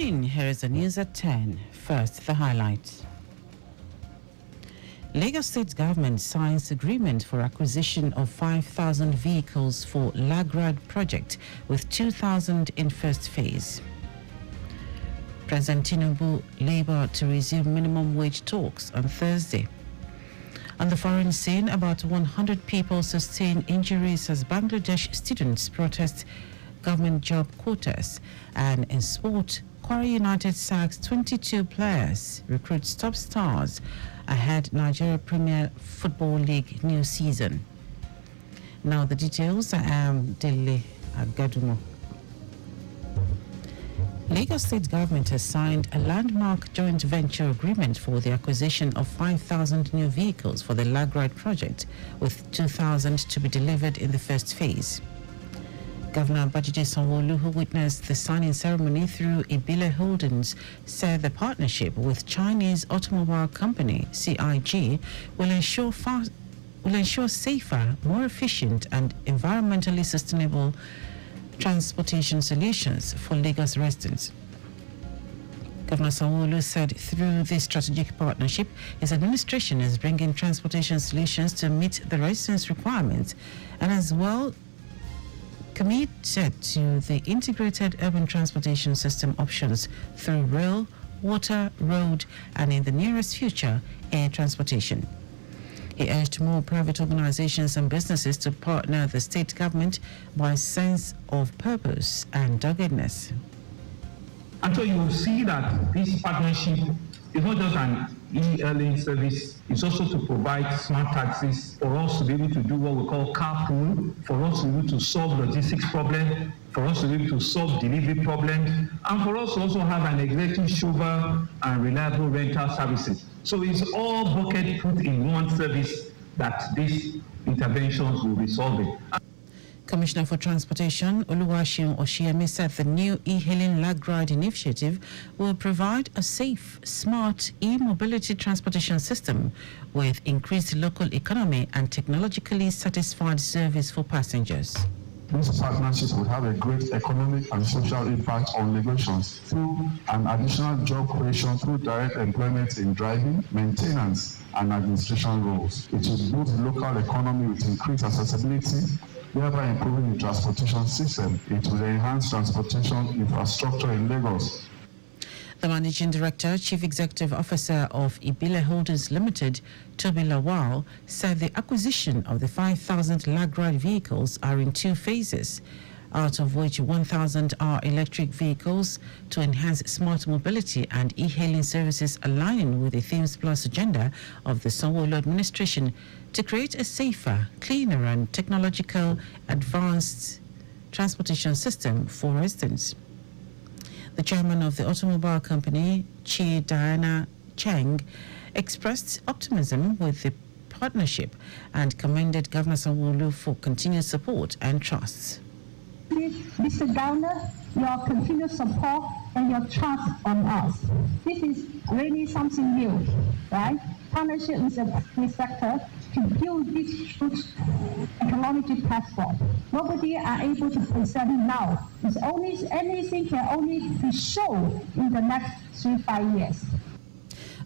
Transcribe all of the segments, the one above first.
morning, here is the news at 10. First, the highlights. Lagos State government signs agreement for acquisition of 5,000 vehicles for Lagrad project with 2,000 in first phase. President Tinubu labour to resume minimum wage talks on Thursday. On the foreign scene, about 100 people sustain injuries as Bangladesh students protest government job quotas. And in sport, Kwara United sacks 22 players, recruits top stars ahead Nigeria Premier Football League new season. Now the details. I am Dele Agadumo. Lagos State government has signed a landmark joint venture agreement for the acquisition of 5,000 new vehicles for the Lagrad project, with 2,000 to be delivered in the first phase. Governor Babajide Sanwo-Olu, who witnessed the signing ceremony through Ibile Holdings, said the partnership with Chinese automobile company CIG will ensure safer, more efficient and environmentally sustainable transportation solutions for Lagos residents. Governor Sanwo-Olu said through this strategic partnership, his administration is bringing transportation solutions to meet the residents' requirements and as well committed to the integrated urban transportation system options through rail, water, road, and in the nearest future, air transportation. He urged more private organizations and businesses to partner the state government by sense of purpose and doggedness. And so you will see that this partnership is not just an e-hailing service, it's also to provide smart taxis for us to be able to do what we call carpool, for us to be able to solve logistics problems, for us to be able to solve delivery problems, and for us to also have an executive chauffeur and reliable rental services. So it's all bucket put in one service that these interventions will be solving. Commissioner for Transportation Oluwaseun Oshiemi said the new e-hailing Lagrad initiative will provide a safe, smart e-mobility transportation system with increased local economy and technologically satisfied service for passengers. This partnership would have a great economic and social impact on Lagosians through an additional job creation through direct employment in driving, maintenance, and administration roles. It will boost the local economy with increased accessibility, thereby improving the transportation system. It will enhance transportation infrastructure in Lagos. The Managing Director, Chief Executive Officer of Ibile Holdings Limited, Toby Lawal, said the acquisition of the 5,000 Lagrad vehicles are in two phases, out of which 1,000 are electric vehicles to enhance smart mobility and e-hailing services aligning with the Themes Plus agenda of the Sanwo-Olu administration to create a safer, cleaner and technological advanced transportation system for residents. The chairman of the automobile company, Chi Diana Cheng, expressed optimism with the partnership and commended Governor Sanwo-Olu for continued support and trust. Mr. Governor, your continued support and your trust on us. This is really something new, right? Partnership with the sector to build this huge economic platform. Nobody are able to present now. It's only anything can only be shown in the next 3-5 years.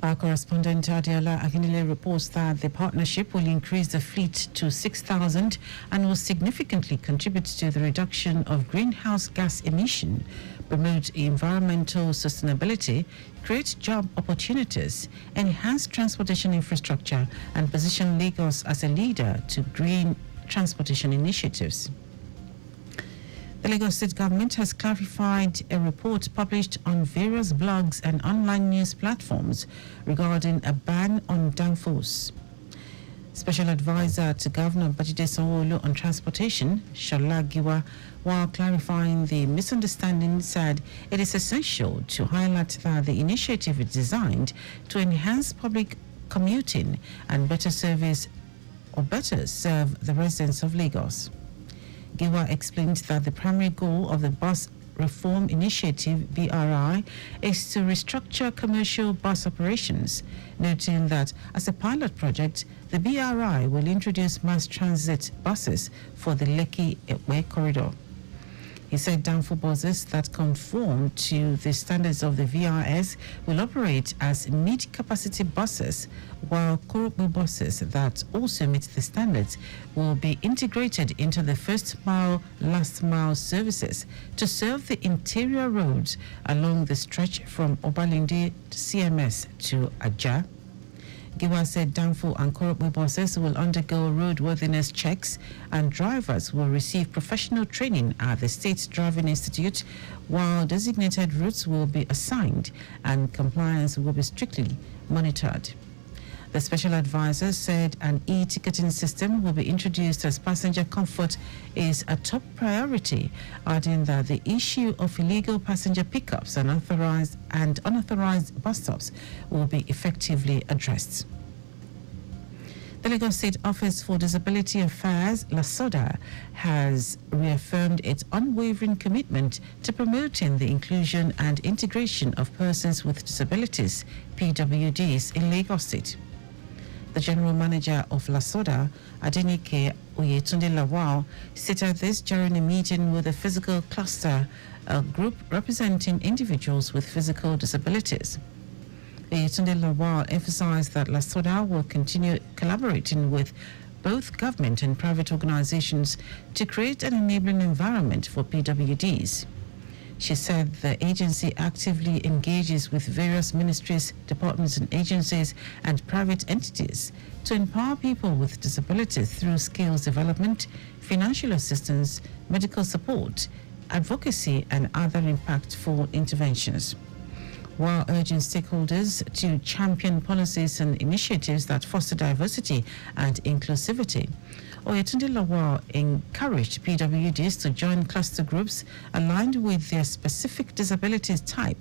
Our correspondent Adiola Akinile reports that the partnership will increase the fleet to 6,000 and will significantly contribute to the reduction of greenhouse gas emission, promote environmental sustainability, create job opportunities, enhance transportation infrastructure, and position Lagos as a leader to green transportation initiatives. The Lagos State government has clarified a report published on various blogs and online news platforms regarding a ban on danfos. Special Advisor to Governor Babajide Sanwo-Olu on Transportation, Shola Giwa, while clarifying the misunderstanding, said it is essential to highlight that the initiative is designed to enhance public commuting and better serve the residents of Lagos. Giwa explained that the primary goal of the Bus Reform Initiative, BRI, is to restructure commercial bus operations, noting that as a pilot project, the BRI will introduce mass transit buses for the Lekki-Ekwe corridor. He said downfall buses that conform to the standards of the VRS will operate as mid-capacity buses, while Korokwe buses that also meet the standards will be integrated into the first mile, last mile services to serve the interior roads along the stretch from Obalinde to CMS to Ajah. Giwa said downfall and Korokwe buses will undergo roadworthiness checks and drivers will receive professional training at the State Driving Institute, while designated routes will be assigned and compliance will be strictly monitored. The special advisor said an e-ticketing system will be introduced as passenger comfort is a top priority, adding that the issue of illegal passenger pickups and unauthorized bus stops will be effectively addressed. The Lagos State Office for Disability Affairs, LASODA, has reaffirmed its unwavering commitment to promoting the inclusion and integration of persons with disabilities, PWDs, in Lagos State. The General Manager of LASODA, Adenike Oyetunde Lawal, stated this during a meeting with a physical cluster, a group representing individuals with physical disabilities. Oyetunde Lawal emphasized that LASODA will continue collaborating with both government and private organizations to create an enabling environment for PWDs. She said the agency actively engages with various ministries, departments and agencies and private entities to empower people with disabilities through skills development, financial assistance, medical support, advocacy and other impactful interventions. While urging stakeholders to champion policies and initiatives that foster diversity and inclusivity, Oyetunde Lawal encouraged PWDs to join cluster groups aligned with their specific disabilities type,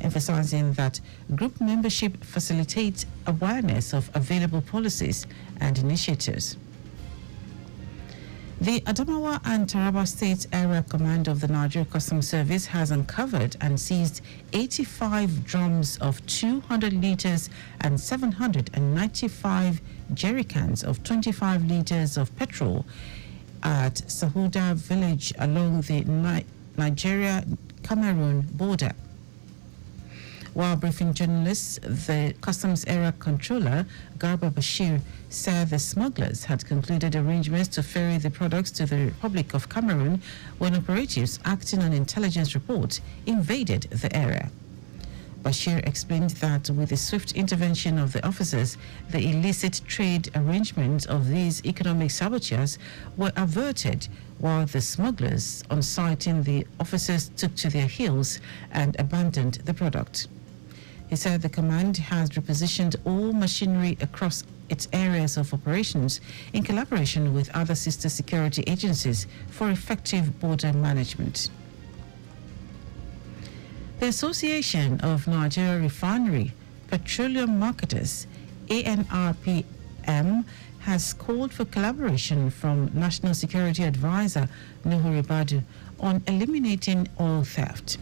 emphasizing that group membership facilitates awareness of available policies and initiatives. The Adamawa and Taraba State Area Command of the Nigeria Customs Service has uncovered and seized 85 drums of 200 liters and 795 jerrycans of 25 liters of petrol at Sahuda village along the Nigeria-Cameroon border. While briefing journalists, the Customs Area Controller, Garba Bashir, said the smugglers had concluded arrangements to ferry the products to the Republic of Cameroon when operatives acting on intelligence reports invaded the area. Bashir explained that with the swift intervention of the officers, the illicit trade arrangements of these economic saboteurs were averted, while the smugglers, on sighting the officers, took to their heels and abandoned the product. He said the command has repositioned all machinery across its areas of operations in collaboration with other sister security agencies for effective border management. The Association of Nigeria Refinery Petroleum Marketers, ANRPM, has called for collaboration from National Security Advisor Nuhu Ribadu on eliminating oil theft.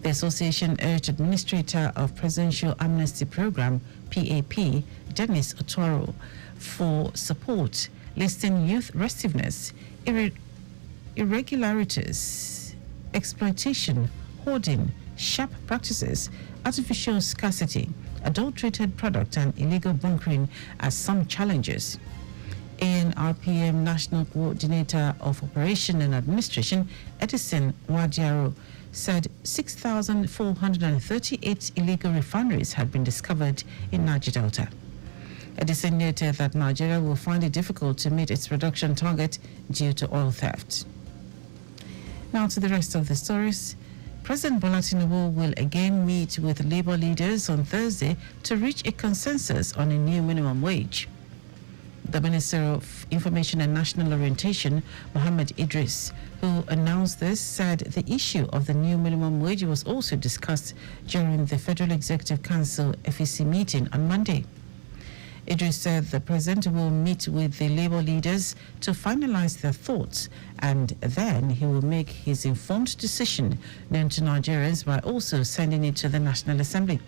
The association urged Administrator of Presidential Amnesty Program, PAP, Dennis Otwaro, for support, listing youth restiveness, irregularities, exploitation, hoarding, sharp practices, artificial scarcity, adulterated product and illegal bunkering as some challenges. ANRPM National Coordinator of Operation and Administration, Edison Wadiaro, said 6,438 illegal refineries had been discovered in Niger Delta. Edison noted that Nigeria will find it difficult to meet its production target due to oil theft. Now to the rest of the stories. President Bola Tinubu will again meet with labor leaders on Thursday to reach a consensus on a new minimum wage. The Minister of Information and National Orientation, Mohammed Idris, who announced this, said the issue of the new minimum wage was also discussed during the Federal Executive Council FEC meeting on Monday. Idris said the president will meet with the labor leaders to finalize their thoughts, and then he will make his informed decision known to Nigerians by also sending it to the National Assembly.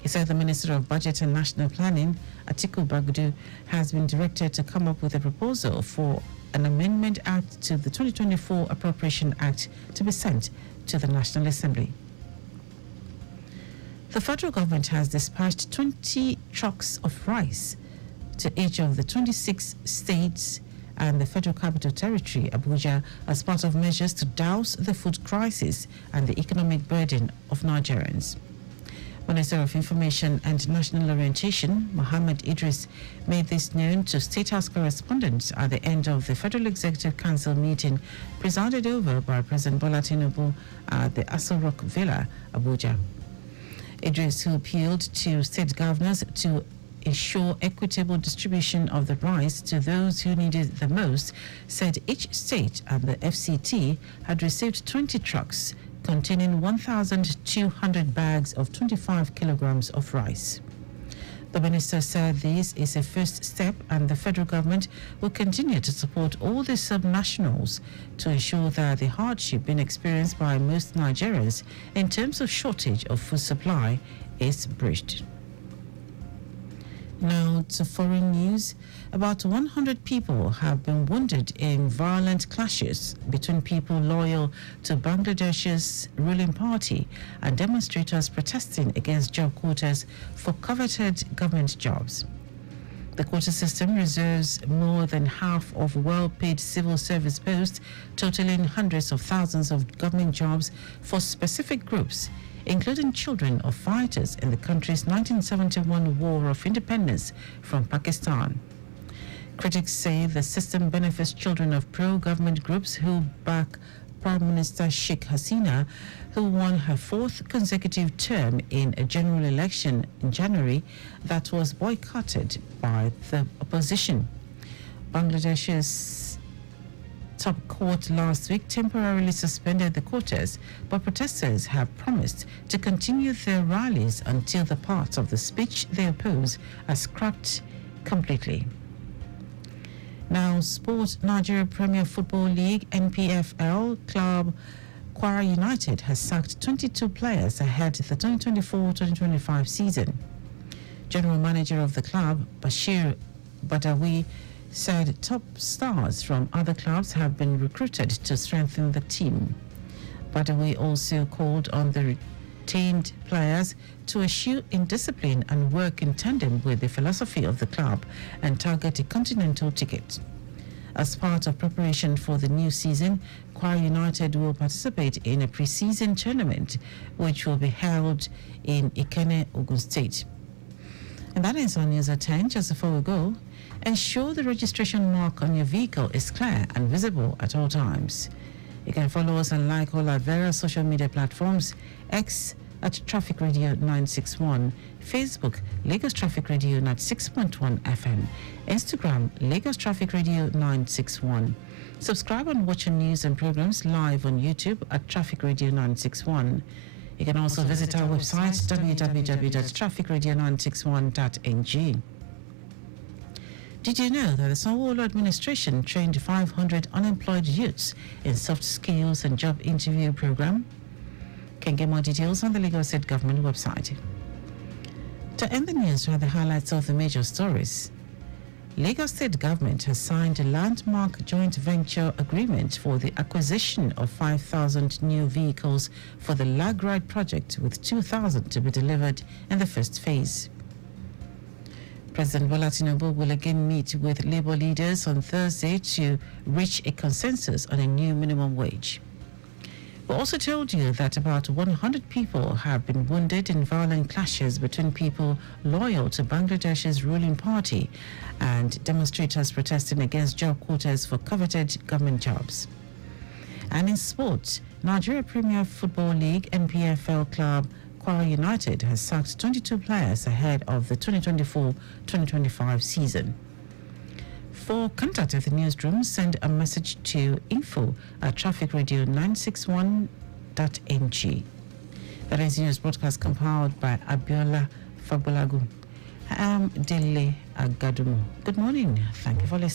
He said the Minister of Budget and National Planning, Atiku Bagudu, has been directed to come up with a proposal for an amendment act to the 2024 Appropriation Act to be sent to the National Assembly. The federal government has dispatched 20 trucks of rice to each of the 26 states and the Federal Capital Territory, Abuja, as part of measures to douse the food crisis and the economic burden of Nigerians. Minister of Information and National Orientation, Mohammed Idris, made this known to State House correspondents at the end of the Federal Executive Council meeting presided over by President Bola Tinubu at the Aso Rock Villa, Abuja. Idris, who appealed to state governors to ensure equitable distribution of the rice to those who need it the most, said each state and the FCT had received 20 trucks containing 1,200 bags of 25 kilograms of rice. The minister said this is a first step and the federal government will continue to support all the subnationals to ensure that the hardship being experienced by most Nigerians in terms of shortage of food supply is bridged. Now to foreign news. About 100 people have been wounded in violent clashes between people loyal to Bangladesh's ruling party and demonstrators protesting against job quotas for coveted government jobs. The quota system reserves more than half of well-paid civil service posts, totaling hundreds of thousands of government jobs for specific groups, including children of fighters in the country's 1971 War of Independence from Pakistan. Critics say the system benefits children of pro-government groups who back Prime Minister Sheikh Hasina, who won her fourth consecutive term in a general election in January that was boycotted by the opposition. Bangladesh's top court last week temporarily suspended the quotas, but protesters have promised to continue their rallies until the parts of the speech they oppose are scrapped completely. Now, Sport. Nigeria Premier Football League (NPFL) club Kwara United has sacked 22 players ahead of the 2024-2025 season. General manager of the club, Bashir Badawi, said top stars from other clubs have been recruited to strengthen the team. Badawi also called on the retained players to eschew indiscipline and work in tandem with the philosophy of the club and target a continental ticket. As part of preparation for the new season, Kwara United will participate in a pre-season tournament which will be held in Ikene, Ogun State. And that is our news at 10. Just before we go, ensure the registration mark on your vehicle is clear and visible at all times. You can follow us and like all our various social media platforms: X at Traffic Radio 961, Facebook Lagos Traffic Radio 96.1 FM, Instagram Lagos Traffic Radio 961. Subscribe and watch our news and programs live on YouTube at Traffic Radio 961. You can also visit our website www.trafficradio961.ng. Did you know that the Sanwo-Olu administration trained 500 unemployed youths in soft skills and job interview program? Can get more details on the Lagos State Government website. To end the news, we have the highlights of the major stories. Lagos State Government has signed a landmark joint venture agreement for the acquisition of 5,000 new vehicles for the Lagride project, with 2,000 to be delivered in the first phase. President Bola Tinubu will again meet with labor leaders on Thursday to reach a consensus on a new minimum wage. We also told you that about 100 people have been wounded in violent clashes between people loyal to Bangladesh's ruling party and demonstrators protesting against job quotas for coveted government jobs. And in sports, Nigeria Premier Football League (NPFL) club Kwara United has sacked 22 players ahead of the 2024-2025 season. For contact at the newsroom, send a message to info@trafficradio961.ng. That is news broadcast compiled by Abiola Fagbolagu. I am Dele Agadumo. Good morning. Thank you for listening.